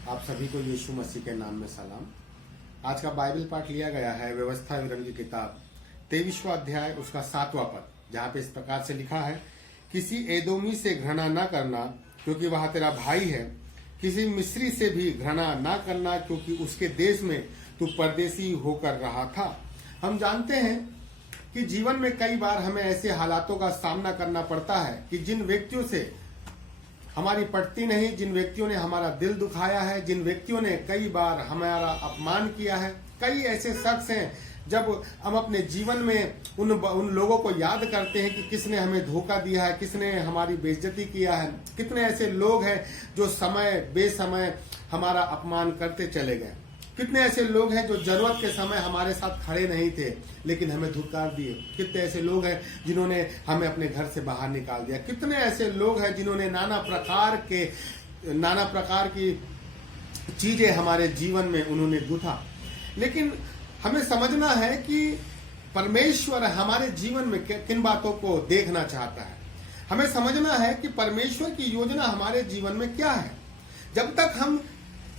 आप सभी को यीशु मसीह के नाम में सलाम। आज का बाइबल पाठ लिया गया है व्यवस्था विवरण की किताब 23वां अध्याय उसका 7वां पद, जहाँ पे इस प्रकार से लिखा है, किसी एदोमी से घृणा न करना क्योंकि वह तेरा भाई है, किसी मिस्री से भी घृणा न करना क्योंकि उसके देश में तू परदेसी होकर रहा था। हम जानते हैं कि जीवन में कई बार हमें ऐसे हालातों का सामना करना पड़ता है कि जिन व्यक्तियों से हमारी पटती नहीं, जिन व्यक्तियों ने हमारा दिल दुखाया है, जिन व्यक्तियों ने कई बार हमारा अपमान किया है, कई ऐसे शख्स हैं जब हम अपने जीवन में उन लोगों को याद करते हैं कि किसने हमें धोखा दिया है, किसने हमारी बेइज्जती किया है। कितने ऐसे लोग हैं जो समय बेसमय हमारा अपमान करते चले गए। कितने ऐसे लोग हैं जो जरूरत के समय हमारे साथ खड़े नहीं थे लेकिन हमें धुतकार दिए। कितने ऐसे लोग हैं जिन्होंने हमें अपने घर से बाहर निकाल दिया। कितने ऐसे लोग हैं जिन्होंने नाना प्रकार की चीजें हमारे जीवन में उन्होंने गूंथा। लेकिन हमें समझना है कि परमेश्वर हमारे जीवन में किन बातों को देखना चाहता है। हमें समझना है कि परमेश्वर की योजना हमारे जीवन में क्या है। जब तक हम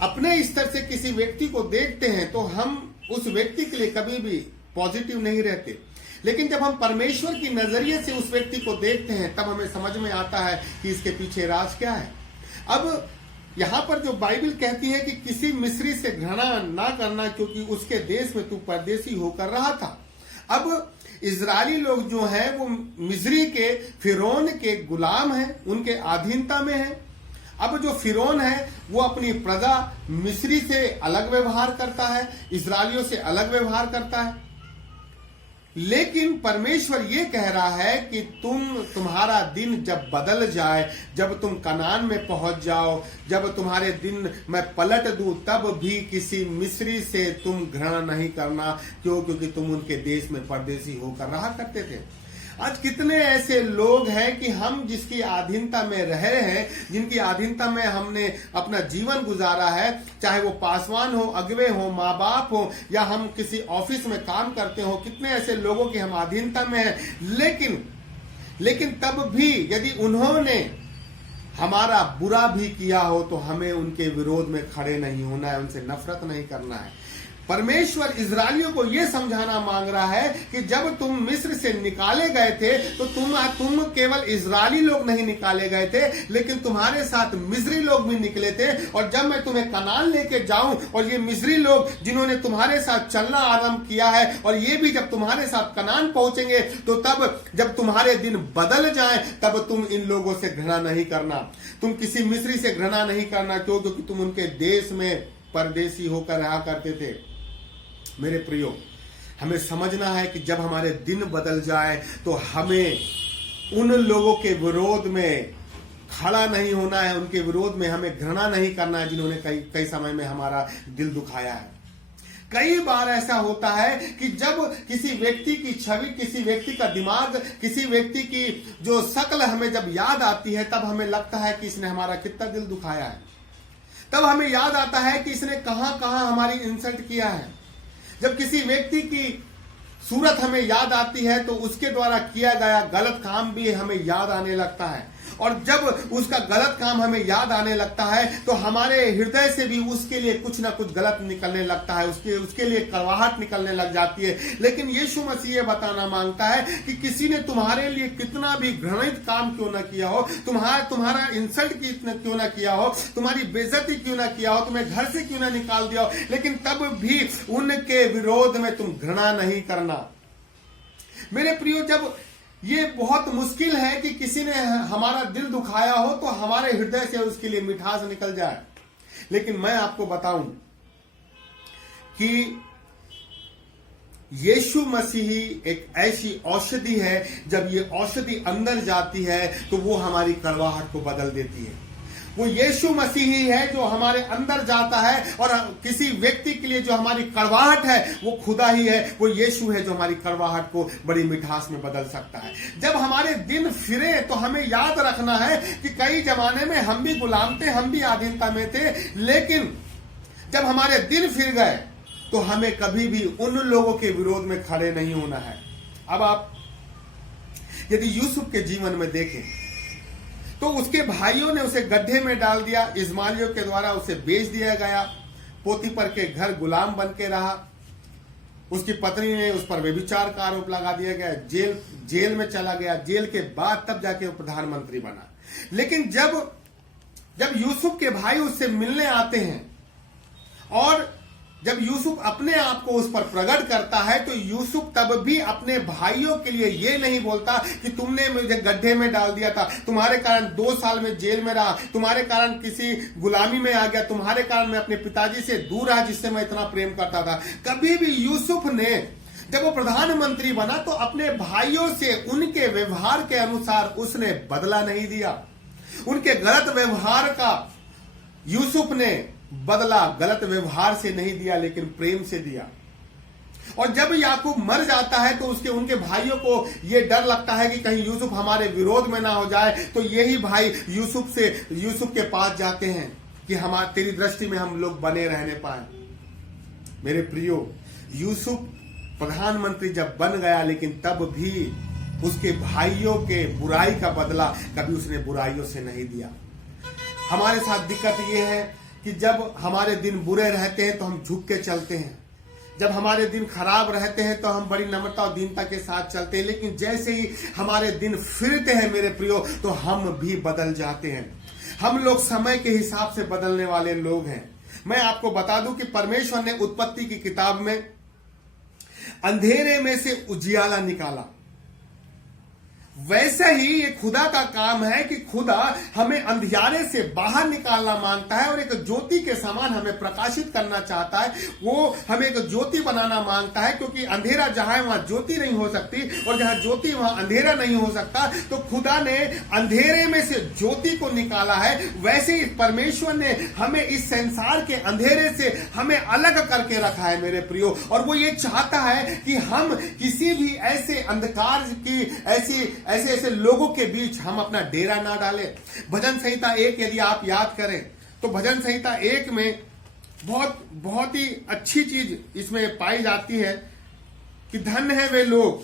अपने स्तर से किसी व्यक्ति को देखते हैं तो हम उस व्यक्ति के लिए कभी भी पॉजिटिव नहीं रहते, लेकिन जब हम परमेश्वर की नजरिए से उस व्यक्ति को देखते हैं तब हमें समझ में आता है कि इसके पीछे राज क्या है। अब यहाँ पर जो बाइबल कहती है कि किसी मिस्री से घृणा ना करना क्योंकि उसके देश में तू परदेसी होकर रहा था। अब इजरायली लोग जो हैं वो मिस्री के फिरौन के गुलाम हैं, उनके अधीनता में हैं। अब जो फिरौन है वो अपनी प्रजा मिस्री से अलग व्यवहार करता है, इजरायलियों से अलग व्यवहार करता है। लेकिन परमेश्वर ये कह रहा है कि तुम्हारा दिन जब बदल जाए, जब तुम कनान में पहुंच जाओ, जब तुम्हारे दिन मैं पलट दूं, तब भी किसी मिस्री से तुम घृणा नहीं करना क्योंकि तुम उनके देश में परदेसी होकर रहा करते थे। आज कितने ऐसे लोग हैं कि हम जिसकी अधीनता में रह रहे हैं, जिनकी अधीनता में हमने अपना जीवन गुजारा है, चाहे वो पासवान हो, अगवे हो, माँ बाप हो, या हम किसी ऑफिस में काम करते हो, कितने ऐसे लोगों की हम अधीनता में हैं। लेकिन तब भी यदि उन्होंने हमारा बुरा भी किया हो तो हमें उनके विरोध में खड़े नहीं होना है, उनसे नफरत नहीं करना है। परमेश्वर इजरायलियों को यह समझाना मांग रहा है कि जब तुम मिस्र से निकाले गए थे तो तुम केवल इजरायली लोग नहीं निकाले गए थे, लेकिन तुम्हारे साथ मिस्री लोग भी निकले थे। और जब मैं तुम्हें कनान लेके जाऊं और ये मिस्री लोग जिन्होंने तुम्हारे साथ चलना आरंभ किया है और ये भी जब तुम्हारे साथ कनान पहुंचेंगे तो तब जब तुम्हारे दिन बदल जाए तब तुम इन लोगों से घृणा नहीं करना, तुम किसी मिस्री से घृणा नहीं करना क्योंकि तुम उनके देश में परदेसी होकर रहा करते थे। मेरे प्रियो, हमें समझना है कि जब हमारे दिन बदल जाए तो हमें उन लोगों के विरोध में खड़ा नहीं होना है, उनके विरोध में हमें घृणा नहीं करना है जिन्होंने कई समय में हमारा दिल दुखाया है। कई बार ऐसा होता है कि जब किसी व्यक्ति की छवि, किसी व्यक्ति का दिमाग, किसी व्यक्ति की जो शक्ल हमें जब याद आती है तब हमें लगता है कि इसने हमारा कितना दिल दुखाया है। तब हमें याद आता है कि इसने कहां कहां हमारी इंसल्ट किया है। जब किसी व्यक्ति की सूरत हमें याद आती है तो उसके द्वारा किया गया गलत काम भी हमें याद आने लगता है, और जब उसका गलत काम हमें याद आने लगता है तो हमारे हृदय से भी उसके लिए कुछ ना कुछ गलत निकलने लगता है, उसके लिए कड़वाहट निकलने लग जाती है। लेकिन यीशु मसीह ये बताना मांगता है कि किसी ने तुम्हारे लिए कितना भी घृणित काम क्यों ना किया हो, तुम्हारा इंसल्ट क्यों ना किया हो, तुम्हारी बेइज्जती क्यों ना किया हो, तुम्हें घर से क्यों ना निकाल दिया हो, लेकिन तब भी उनके विरोध में तुम घृणा नहीं करना। मेरे प्रियो, जब ये बहुत मुश्किल है कि किसी ने हमारा दिल दुखाया हो तो हमारे हृदय से उसके लिए मिठास निकल जाए, लेकिन मैं आपको बताऊं कि यीशु मसीह एक ऐसी औषधि है, जब ये औषधि अंदर जाती है तो वो हमारी कड़वाहट को बदल देती है। वो यीशु मसीह ही है जो हमारे अंदर जाता है, और किसी व्यक्ति के लिए जो हमारी कड़वाहट है वो खुदा ही है, वो यीशु है जो हमारी कड़वाहट को बड़ी मिठास में बदल सकता है। जब हमारे दिन फिरे तो हमें याद रखना है कि कई जमाने में हम भी गुलाम थे, हम भी अधीनता में थे, लेकिन जब हमारे दिन फिर गए तो हमें कभी भी उन लोगों के विरोध में खड़े नहीं होना है। अब आप यदि यूसुफ के जीवन में देखें तो उसके भाइयों ने उसे गड्ढे में डाल दिया, इस्माइलियों के द्वारा उसे बेच दिया गया, पोतीफर के घर गुलाम बन के रहा, उसकी पत्नी ने उस पर व्यभिचार का आरोप लगा दिया गया, जेल में चला गया, जेल के बाद तब जाके वो प्रधानमंत्री बना। लेकिन जब यूसुफ के भाई उससे मिलने आते हैं और जब यूसुफ अपने आप को उस पर प्रकट करता है, तो यूसुफ तब भी अपने भाइयों के लिए ये नहीं बोलता कि तुमने मुझे गड्ढे में डाल दिया था, तुम्हारे कारण 2 साल में जेल में रहा, तुम्हारे कारण किसी गुलामी में आ गया, तुम्हारे कारण मैं अपने पिताजी से दूर रहा जिससे मैं इतना प्रेम करता था। कभी भी यूसुफ ने जब वो प्रधानमंत्री बना तो अपने भाइयों से उनके व्यवहार के अनुसार उसने बदला नहीं दिया। उनके गलत व्यवहार का यूसुफ ने बदला गलत व्यवहार से नहीं दिया, लेकिन प्रेम से दिया। और जब याकूब मर जाता है तो उनके भाइयों को यह डर लगता है कि कहीं यूसुफ हमारे विरोध में ना हो जाए, तो यही भाई यूसुफ के पास जाते हैं कि तेरी दृष्टि में हम लोग बने रहने पाए। मेरे प्रियो, यूसुफ प्रधानमंत्री जब बन गया, लेकिन तब भी उसके भाइयों के बुराई का बदला कभी उसने बुराइयों से नहीं दिया। हमारे साथ दिक्कत यह है कि जब हमारे दिन बुरे रहते हैं तो हम झुक के चलते हैं, जब हमारे दिन खराब रहते हैं तो हम बड़ी नम्रता और दीनता के साथ चलते हैं, लेकिन जैसे ही हमारे दिन फिरते हैं मेरे प्रियो, तो हम भी बदल जाते हैं। हम लोग समय के हिसाब से बदलने वाले लोग हैं। मैं आपको बता दूं कि परमेश्वर ने उत्पत्ति की किताब में अंधेरे में से उजियाला निकाला। वैसे ही ये खुदा का काम है कि खुदा हमें अंधियारे से बाहर निकालना मांगता है और एक ज्योति के समान हमें प्रकाशित करना चाहता है। वो हमें एक ज्योति बनाना मांगता है, क्योंकि अंधेरा जहां है वहां ज्योति नहीं हो सकती, और जहां ज्योति वहां अंधेरा नहीं हो सकता। तो खुदा ने अंधेरे में से ज्योति को निकाला है। वैसे ही परमेश्वर ने हमें इस संसार के अंधेरे से हमें अलग करके रखा है मेरे प्रियो, और वो ये चाहता है कि हम किसी भी ऐसे अंधकार की ऐसे लोगों के बीच हम अपना डेरा ना डालें। भजन संहिता 1 यदि आप याद करें तो भजन संहिता 1 में बहुत ही अच्छी चीज इसमें पाई जाती है कि धन्य है वे लोग,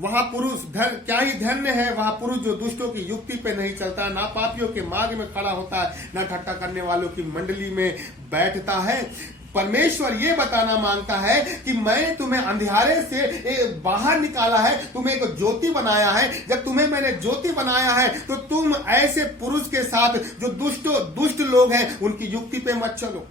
वहां पुरुष क्या ही धन्य है वहां पुरुष जो दुष्टों की युक्ति पे नहीं चलता, ना पापियों के मार्ग में खड़ा होता है, ना ठट्टा करने वालों की मंडली में बैठता है। परमेश्वर ये बताना मांगता है कि मैं तुम्हें अंधियारे से बाहर निकाला है, तुम्हें एक ज्योति बनाया है। जब तुम्हें मैंने ज्योति बनाया है तो तुम ऐसे पुरुष के साथ जो दुष्ट लोग हैं उनकी युक्ति पे मत चलो,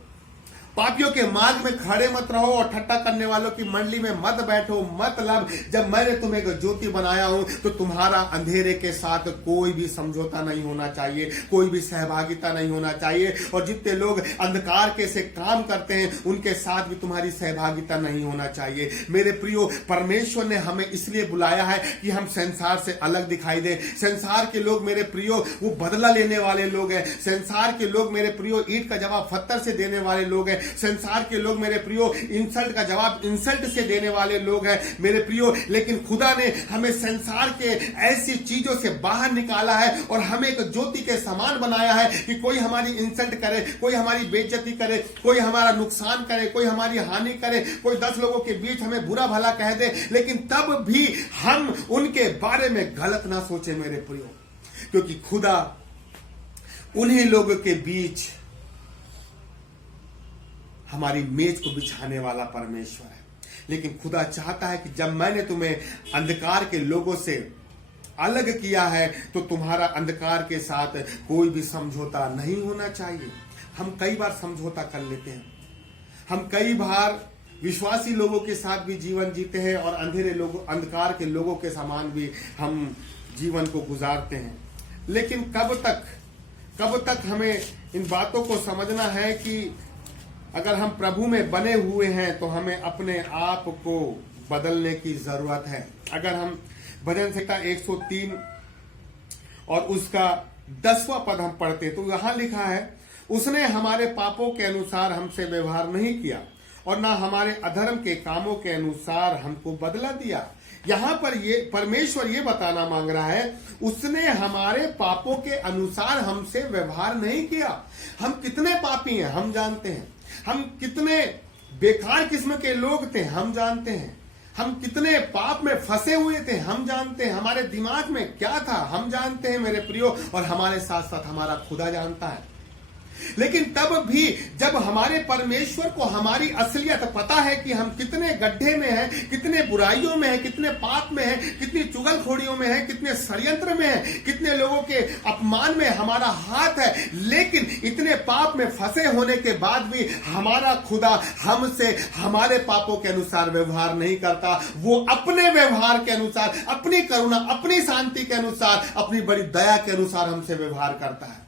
पापियों के मार्ग में खड़े मत रहो और ठट्टा करने वालों की मंडली में मत बैठो। मतलब जब मैंने तुम्हें एक ज्योति बनाया हूं तो तुम्हारा अंधेरे के साथ कोई भी समझौता नहीं होना चाहिए, कोई भी सहभागिता नहीं होना चाहिए, और जितने लोग अंधकार के से काम करते हैं उनके साथ भी तुम्हारी सहभागिता नहीं होना चाहिए। मेरे प्रियो, परमेश्वर ने हमें इसलिए बुलाया है कि हम संसार से अलग दिखाई दे। संसार के लोग मेरे प्रियो वो बदला लेने वाले लोग हैं। संसार के लोग मेरे प्रियो ईंट का जवाब पत्थर से देने वाले लोग हैं। संसार के लोग मेरे प्रियो इंसल्ट का जवाब इंसल्ट से देने वाले लोग हैं मेरे प्रियो। लेकिन खुदा ने हमें संसार के ऐसी चीजों से बाहर निकाला है और हमें एक ज्योति के समान बनाया है कि कोई हमारी इंसल्ट करे, कोई हमारी बेइज्जती करे, कोई हमारा नुकसान करे, कोई हमारी हानि करे, कोई 10 लोगों के बीच हमें बुरा भला कह दे, लेकिन तब भी हम उनके बारे में गलत ना सोचे मेरे प्रियो, क्योंकि खुदा उन्हीं लोगों के बीच हमारी मेज को बिछाने वाला परमेश्वर है। लेकिन खुदा चाहता है कि जब मैंने तुम्हें अंधकार के लोगों से अलग किया है तो तुम्हारा अंधकार के साथ कोई भी समझौता नहीं होना चाहिए। हम कई बार समझौता कर लेते हैं, हम कई बार विश्वासी लोगों के साथ भी जीवन जीते हैं और अंधकार के लोगों के समान भी हम जीवन को गुजारते हैं। लेकिन कब तक हमें इन बातों को समझना है कि अगर हम प्रभु में बने हुए हैं तो हमें अपने आप को बदलने की जरूरत है। अगर हम भजन संहिता 103 और उसका 10वां पद हम पढ़ते तो यहां लिखा है, उसने हमारे पापों के अनुसार हमसे व्यवहार नहीं किया और ना हमारे अधर्म के कामों के अनुसार हमको बदला दिया। यहां पर ये परमेश्वर ये बताना मांग रहा है, उसने हमारे पापों के अनुसार हमसे व्यवहार नहीं किया। हम कितने पापी हैं हम जानते हैं, हम कितने बेकार किस्म के लोग थे हम जानते हैं, हम कितने पाप में फंसे हुए थे हम जानते हैं, हमारे दिमाग में क्या था हम जानते हैं मेरे प्रियो, और हमारे साथ साथ हमारा खुदा जानता है। लेकिन तब भी जब हमारे परमेश्वर को हमारी असलियत पता है कि हम कितने गड्ढे में हैं, कितने बुराइयों में हैं, कितने पाप में हैं, कितनी चुगलखोरियों में हैं, कितने षड्यंत्र में हैं, कितने लोगों के अपमान में हमारा हाथ है, लेकिन इतने पाप में फंसे होने के बाद भी हमारा खुदा हमसे हमारे पापों के अनुसार व्यवहार नहीं करता। वो अपने व्यवहार के अनुसार, अपनी करुणा, अपनी शांति के अनुसार, अपनी बड़ी दया के अनुसार हमसे व्यवहार करता है।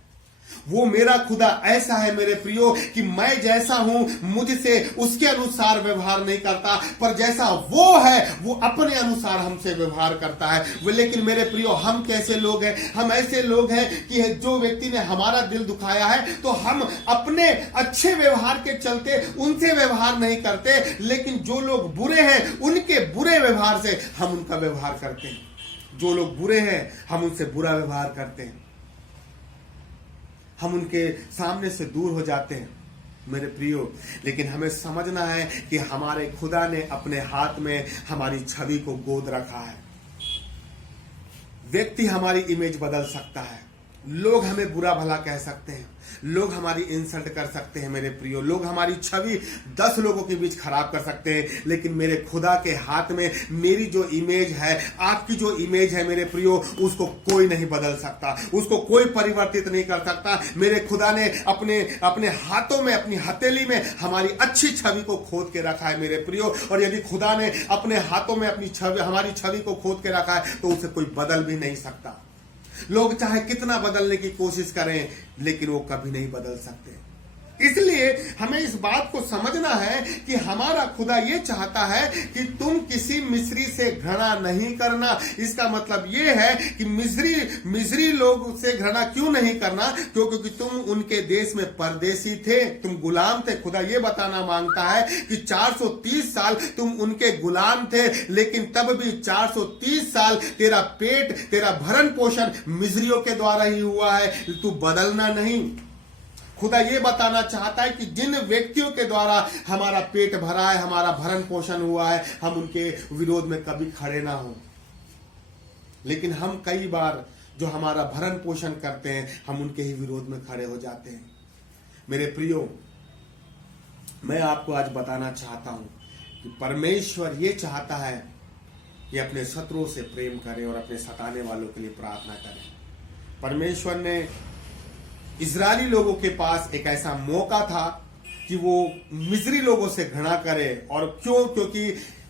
वो मेरा खुदा ऐसा है मेरे प्रियो कि मैं जैसा हूं मुझसे उसके अनुसार व्यवहार नहीं करता, पर जैसा वो है वो अपने अनुसार हमसे व्यवहार करता है। लेकिन मेरे प्रियो हम कैसे लोग हैं? हम ऐसे लोग हैं कि जो व्यक्ति ने हमारा दिल दुखाया है तो हम अपने अच्छे व्यवहार के चलते उनसे व्यवहार नहीं करते, लेकिन जो लोग बुरे हैं उनके बुरे व्यवहार से हम उनका व्यवहार करते हैं। जो लोग बुरे हैं हम उनसे बुरा व्यवहार करते हैं, हम उनके सामने से दूर हो जाते हैं मेरे प्रियो। लेकिन हमें समझना है कि हमारे खुदा ने अपने हाथ में हमारी छवि को गोद रखा है। व्यक्ति हमारी इमेज बदल सकता है, लोग हमें बुरा भला कह सकते हैं, लोग हमारी इंसल्ट कर सकते हैं मेरे प्रियो, लोग हमारी छवि 10 लोगों के बीच खराब कर सकते हैं, लेकिन मेरे खुदा के हाथ में मेरी जो इमेज है, आपकी जो इमेज है मेरे प्रियो, उसको कोई नहीं बदल सकता, उसको कोई परिवर्तित नहीं कर सकता। मेरे खुदा ने अपने हाथों में, अपनी हथेली में हमारी अच्छी छवि को खोद के रखा है मेरे प्रियो। और यदि खुदा ने अपने हाथों में हमारी छवि को खोद के रखा है तो उसे कोई बदल भी नहीं सकता। लोग चाहे कितना बदलने की कोशिश करें लेकिन वो कभी नहीं बदल सकते। इसलिए हमें इस बात को समझना है कि हमारा खुदा ये चाहता है कि तुम किसी मिस्री से घृणा नहीं करना। इसका मतलब ये है कि मिस्री लोग से घृणा क्यों नहीं करना? क्योंकि तुम उनके देश में परदेसी थे, तुम गुलाम थे। खुदा ये बताना मांगता है कि 430 साल तुम उनके गुलाम थे, लेकिन तब भी 430 साल तेरा पेट, तेरा भरण पोषण मिस्रियों के द्वारा ही हुआ है, तू बदलना नहीं। खुदा ये बताना चाहता है कि जिन व्यक्तियों के द्वारा हमारा पेट भरा है, हमारा भरण पोषण हुआ है, हम उनके विरोध में कभी खड़े ना हो। लेकिन हम कई बार जो हमारा भरण पोषण करते हैं हम उनके ही विरोध में खड़े हो जाते हैं। मेरे प्रियो, मैं आपको आज बताना चाहता हूं कि परमेश्वर ये चाहता है कि अपने शत्रुओं से प्रेम करें और अपने सताने वालों के लिए प्रार्थना करें। परमेश्वर ने इजरायली लोगों के पास एक ऐसा मौका था कि वो मिस्री लोगों से घृणा करे। और क्यों? क्योंकि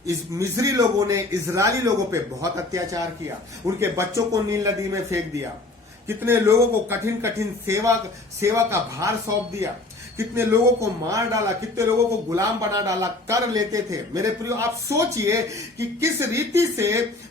इस मिस्री लोगों ने इजरायली लोगों पे बहुत अत्याचार किया, उनके बच्चों को नील नदी में फेंक दिया, कितने लोगों को कठिन कठिन सेवा का भार सौंप दिया, कितने लोगों को मार डाला, कितने लोगों को गुलाम बना डाला, कर लेते थे। मेरे प्रियो, आप सोचिए कि किस रीति से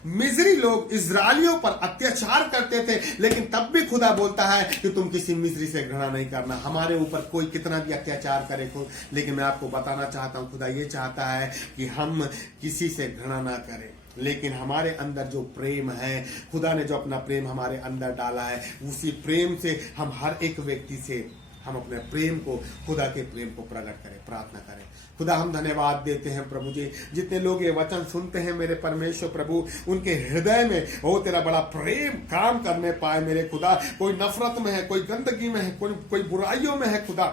मिस्री लोग इजरायलियों पर अत्याचार करते थे, लेकिन तब भी खुदा बोलता है कि तुम किसी मिस्री से घृणा नहीं करना। हमारे ऊपर कोई कितना भी अत्याचार करे, लेकिन मैं आपको बताना चाहता हूं, खुदा ये चाहता है कि हम किसी से घृणा ना करें, लेकिन हमारे अंदर जो प्रेम है, खुदा ने जो अपना प्रेम हमारे अंदर डाला है, उसी प्रेम से हम हर एक व्यक्ति से हम अपने प्रेम को, खुदा के प्रेम को प्रकट करें, प्रार्थना करें। खुदा, हम धन्यवाद देते हैं प्रभु जी, जितने लोग ये वचन सुनते हैं मेरे परमेश्वर प्रभु, उनके हृदय में वो तेरा बड़ा प्रेम काम करने पाए मेरे खुदा। कोई नफरत में है, कोई गंदगी में है, कोई बुराइयों में है खुदा,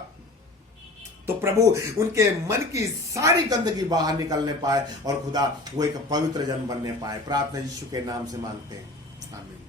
तो प्रभु उनके मन की सारी गंदगी बाहर निकलने पाए और खुदा वो एक पवित्र जन बनने पाए। प्रार्थना यीशु के नाम से मांगते हैं, आमीन।